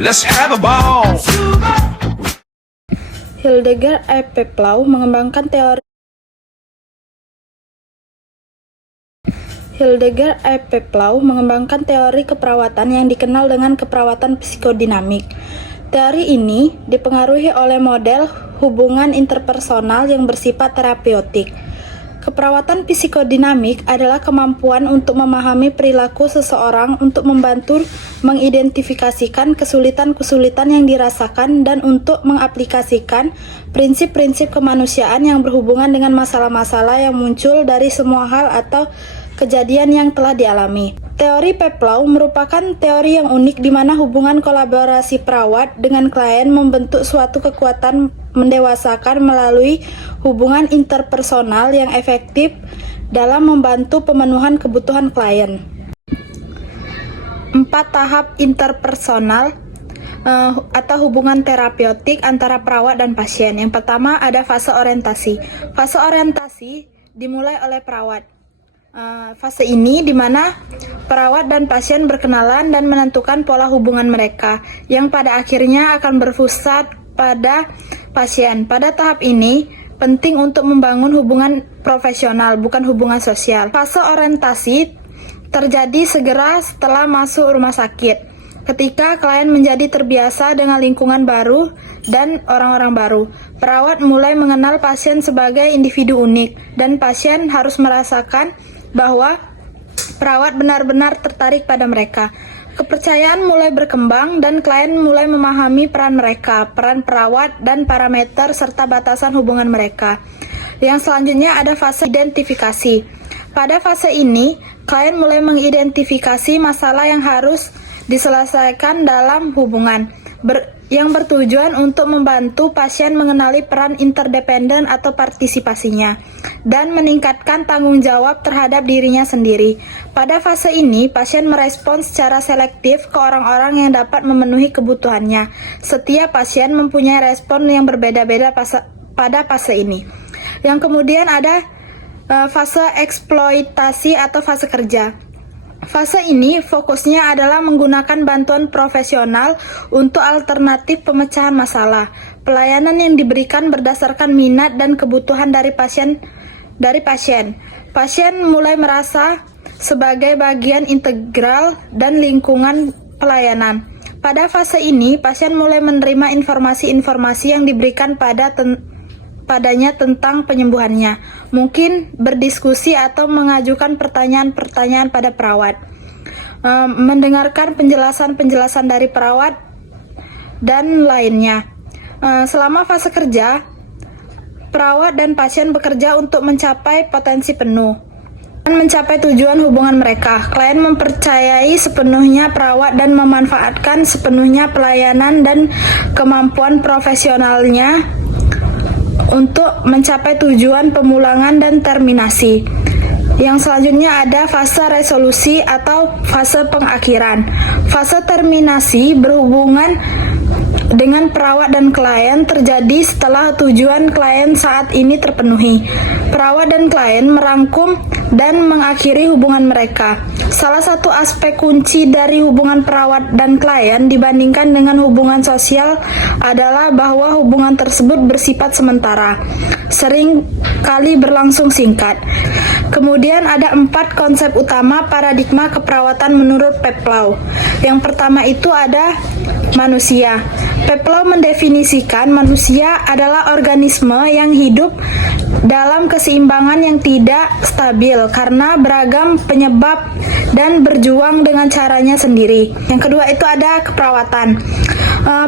Let's have a ball. Hildegard E. Peplau mengembangkan teori keperawatan yang dikenal dengan keperawatan psikodinamik. Teori ini dipengaruhi oleh model hubungan interpersonal yang bersifat terapeutik. Keperawatan psikodinamik adalah kemampuan untuk memahami perilaku seseorang untuk membantu mengidentifikasikan kesulitan-kesulitan yang dirasakan dan untuk mengaplikasikan prinsip-prinsip kemanusiaan yang berhubungan dengan masalah-masalah yang muncul dari semua hal atau kejadian yang telah dialami. Teori Peplau merupakan teori yang unik di mana hubungan kolaborasi perawat dengan klien membentuk suatu kekuatan mendewasakan melalui hubungan interpersonal yang efektif dalam membantu pemenuhan kebutuhan klien. 4 tahap interpersonal atau hubungan terapeutik antara perawat dan pasien. Yang pertama ada fase orientasi. Fase orientasi dimulai oleh perawat. Fase ini di mana perawat dan pasien berkenalan dan menentukan pola hubungan mereka yang pada akhirnya akan berpusat pada pasien. Pada tahap ini penting untuk membangun hubungan profesional, bukan hubungan sosial. Fase orientasi terjadi segera setelah masuk rumah sakit, ketika klien menjadi terbiasa dengan lingkungan baru dan orang-orang baru. Perawat mulai mengenal pasien sebagai individu unik, dan pasien harus merasakan bahwa perawat benar-benar tertarik pada mereka. Kepercayaan mulai berkembang dan klien mulai memahami peran mereka, peran perawat, dan parameter serta batasan hubungan mereka. Yang selanjutnya ada fase identifikasi. Pada fase ini, klien mulai mengidentifikasi masalah yang harus diselesaikan dalam hubungan, yang bertujuan untuk membantu pasien mengenali peran interdependen atau partisipasinya, dan meningkatkan tanggung jawab terhadap dirinya sendiri. Pada fase ini, pasien merespons secara selektif ke orang-orang yang dapat memenuhi kebutuhannya. Setiap pasien mempunyai respon yang berbeda-beda pada fase ini. Yang kemudian ada fase eksploitasi atau fase kerja. Fase ini fokusnya adalah menggunakan bantuan profesional untuk alternatif pemecahan masalah. Pelayanan yang diberikan berdasarkan minat dan kebutuhan dari pasien. Pasien mulai merasa sebagai bagian integral dan lingkungan pelayanan. Pada fase ini, pasien mulai menerima informasi-informasi yang diberikan padanya tentang penyembuhannya, mungkin berdiskusi atau mengajukan pertanyaan-pertanyaan pada perawat, mendengarkan penjelasan-penjelasan dari perawat, dan lainnya. Selama fase kerja, perawat dan pasien bekerja untuk mencapai potensi penuh dan mencapai tujuan hubungan mereka. Klien mempercayai sepenuhnya perawat dan memanfaatkan sepenuhnya pelayanan dan kemampuan profesionalnya untuk mencapai tujuan pemulangan dan terminasi. Yang selanjutnya ada fase resolusi atau fase pengakhiran. Fase terminasi berhubungan dengan perawat dan klien terjadi setelah tujuan klien saat ini terpenuhi. Perawat dan klien merangkum dan mengakhiri hubungan mereka. Salah satu aspek kunci dari hubungan perawat dan klien dibandingkan dengan hubungan sosial adalah bahwa hubungan tersebut bersifat sementara, sering kali berlangsung singkat. Kemudian ada 4 konsep utama paradigma keperawatan menurut Peplau. Yang pertama itu ada manusia. Peplau mendefinisikan manusia adalah organisme yang hidup dalam keseimbangan yang tidak stabil karena beragam penyebab dan berjuang dengan caranya sendiri. Yang kedua itu ada keperawatan.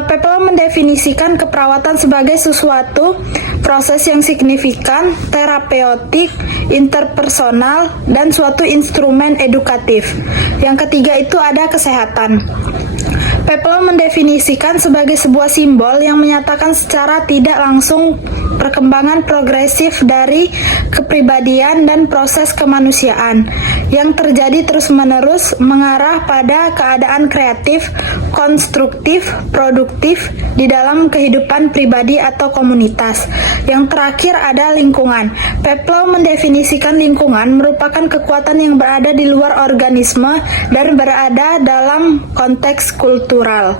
Peplau mendefinisikan keperawatan sebagai sesuatu proses yang signifikan, terapeutik, interpersonal, dan suatu instrumen edukatif. Yang ketiga itu ada kesehatan. Peplau mendefinisikan sebagai sebuah simbol yang menyatakan secara tidak langsung perkembangan progresif dari kepribadian dan proses kemanusiaan yang terjadi terus-menerus mengarah pada keadaan kreatif, konstruktif, produktif di dalam kehidupan pribadi atau komunitas. Yang terakhir ada lingkungan. Peplau mendefinisikan lingkungan merupakan kekuatan yang berada di luar organisme dan berada dalam konteks kultural.